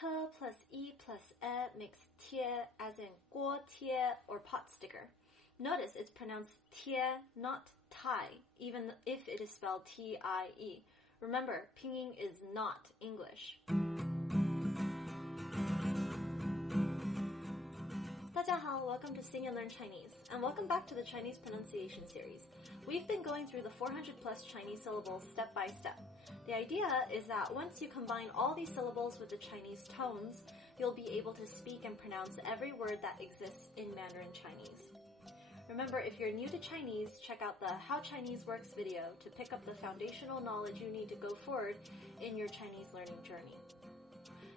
T plus E plus E makes tie as in guo tie or pot sticker. Notice it's pronounced tie, not tie, even if it is spelled T-I-E. Remember, Pinyin is not English. 大家好, welcome to Sing and Learn Chinese, and welcome back to the Chinese pronunciation series. We've been going through the 400 plus Chinese syllables step by step. The idea is that once you combine all these syllables with the Chinese tones, you'll be able to speak and pronounce every word that exists in Mandarin Chinese. Remember, if you're new to Chinese, check out the How Chinese Works video to pick up the foundational knowledge you need to go forward in your Chinese learning journey.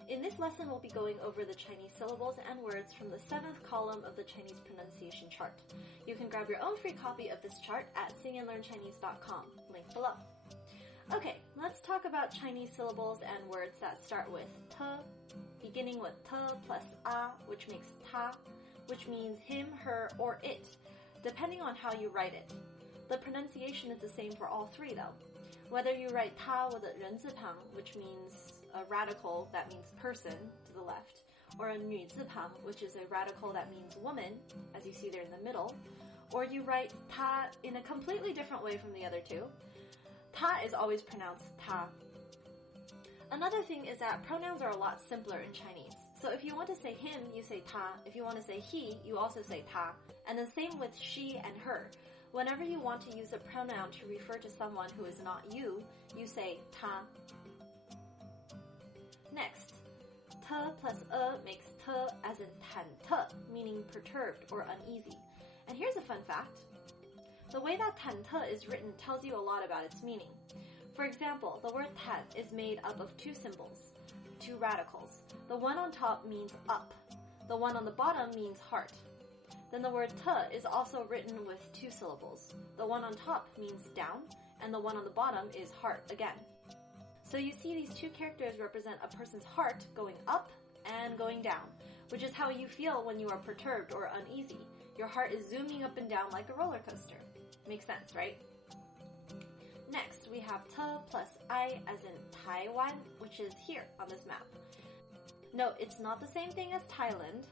In this lesson, we'll be going over the Chinese syllables and words from the 7th column of the Chinese pronunciation chart. You can grab your own free copy of this chart at singandlearnchinese.com, link below. Okay, let's talk about Chinese syllables and words that start with T, beginning with T plus A, which makes Ta, which means him, her, or it, depending on how you write it. The pronunciation is the same for all three though. Whether you write ta with a 人字旁, which means a radical that means person to the left, or a 女字旁, which is a radical that means woman, as you see there in the middle, or you write ta in a completely different way from the other two, ta is always pronounced ta. Another thing is that pronouns are a lot simpler in Chinese. So if you want to say him, you say ta. If you want to say he, you also say ta. And the same with she and her. Whenever you want to use a pronoun to refer to someone who is not you, you say ta. Next, T plus E makes T as in tan te, meaning perturbed or uneasy. And here's a fun fact. The way that tan te is written tells you a lot about its meaning. For example, the word tan is made up of two symbols, two radicals. The one on top means up. The one on the bottom means heart. Then the word te is also written with two syllables. The one on top means down, and the one on the bottom is heart again. So you see these two characters represent a person's heart going up and going down, which is how you feel when you are perturbed or uneasy. Your heart is zooming up and down like a roller coaster. Makes sense, right? Next, we have T plus I as in Taiwan, which is here on this map. No, it's not the same thing as Thailand.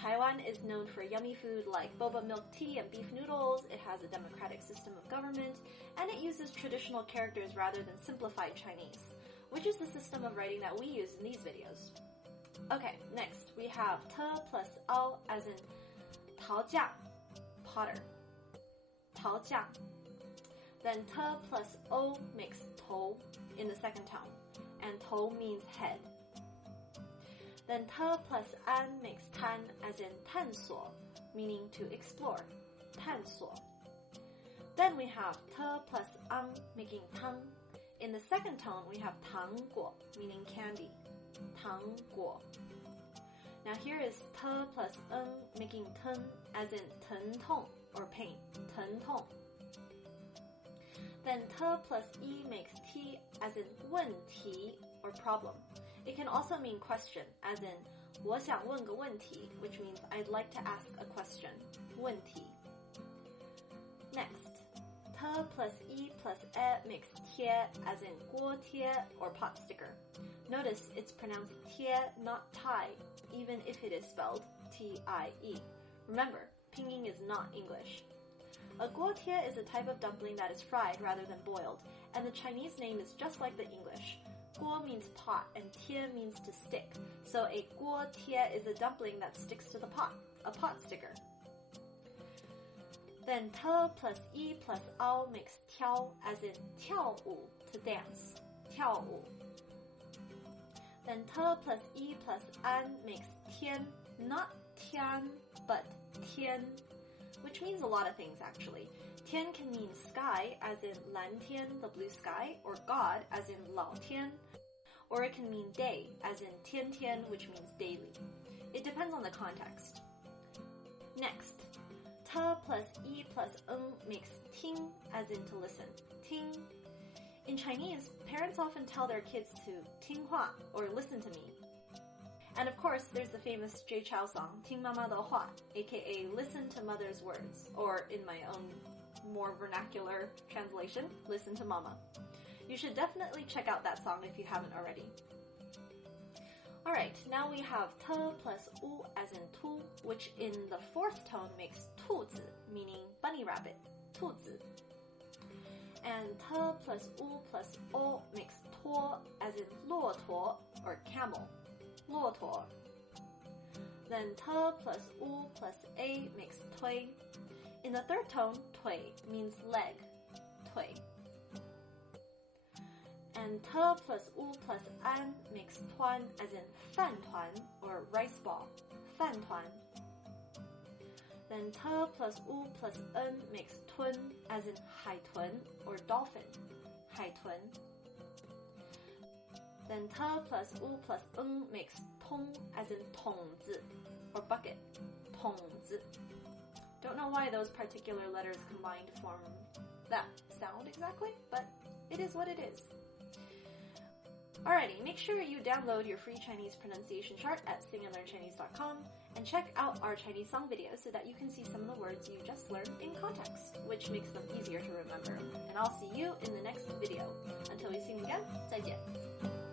Taiwan is known for yummy food like boba milk tea and beef noodles. It has a democratic system of government, and it uses traditional characters rather than simplified Chinese, which is the system of writing that we use in these videos. Okay, next, we have T plus Ao as in Taojiang, potter. Taojiang. Then T plus O makes Tou in the second tone, and Tou means head. Then T plus An makes Tan as in 探索, meaning to explore, 探索. Then we have T plus Ang making Tang. In the second tone, we have 糖果, meaning candy, 糖果. Now here is T plus Ng making Ten as in 疼痛 or pain, 疼痛. Then T plus E makes T as in 问题 or problem. It can also mean question, as in 我想问个问题, which means I'd like to ask a question, 问题. Next, T plus E plus E makes tie as in 锅贴 or pot sticker. Notice it's pronounced tie, not tie, even if it is spelled T-I-E. Remember, Pinyin is not English. A guo tie is a type of dumpling that is fried rather than boiled, and the Chinese name is just like the English. Guo means pot, and tie means to stick, so a guo tie is a dumpling that sticks to the pot, a pot sticker. Then T plus E plus Ao makes tiao, as in 跳舞, to dance, 跳舞. Then T plus E plus An makes tian, not tian, but tian, which means a lot of things actually. Tian can mean sky, as in 蓝天, the blue sky, or God, as in 老天, or it can mean day, as in 天天, which means daily. It depends on the context. Next, T plus E plus Ng makes ting, as in to listen, ting. In Chinese, parents often tell their kids to 听话, or listen to me. And of course, there's the famous Jay Chou song, 听妈妈的话, aka listen to mother's words, or in my own more vernacular translation, listen to mama. You should definitely check out that song if you haven't already. Alright, now we have te plus u as in tu, which in the fourth tone makes 兔子, meaning bunny rabbit, 兔子. And te plus u plus o makes tuo as in 骆驼 or camel, 骆驼. Then te plus u plus a makes 推. In the third tone, 推 means leg, 推. And te plus u plus an makes 团 as in 饭团 or rice ball, 饭团. Then te plus u plus n makes 吞 as in 海豚 or dolphin, 海豚. Then te plus u plus n makes 通 as in 桶子 or bucket, 桶子. Don't know why those particular letters combined to form that sound exactly, but it is what it is. Alrighty, make sure you download your free Chinese pronunciation chart at singandlearnchinese.com and check out our Chinese song videos so that you can see some of the words you just learned in context, which makes them easier to remember. And I'll see you in the next video. Until we sing again, 再见.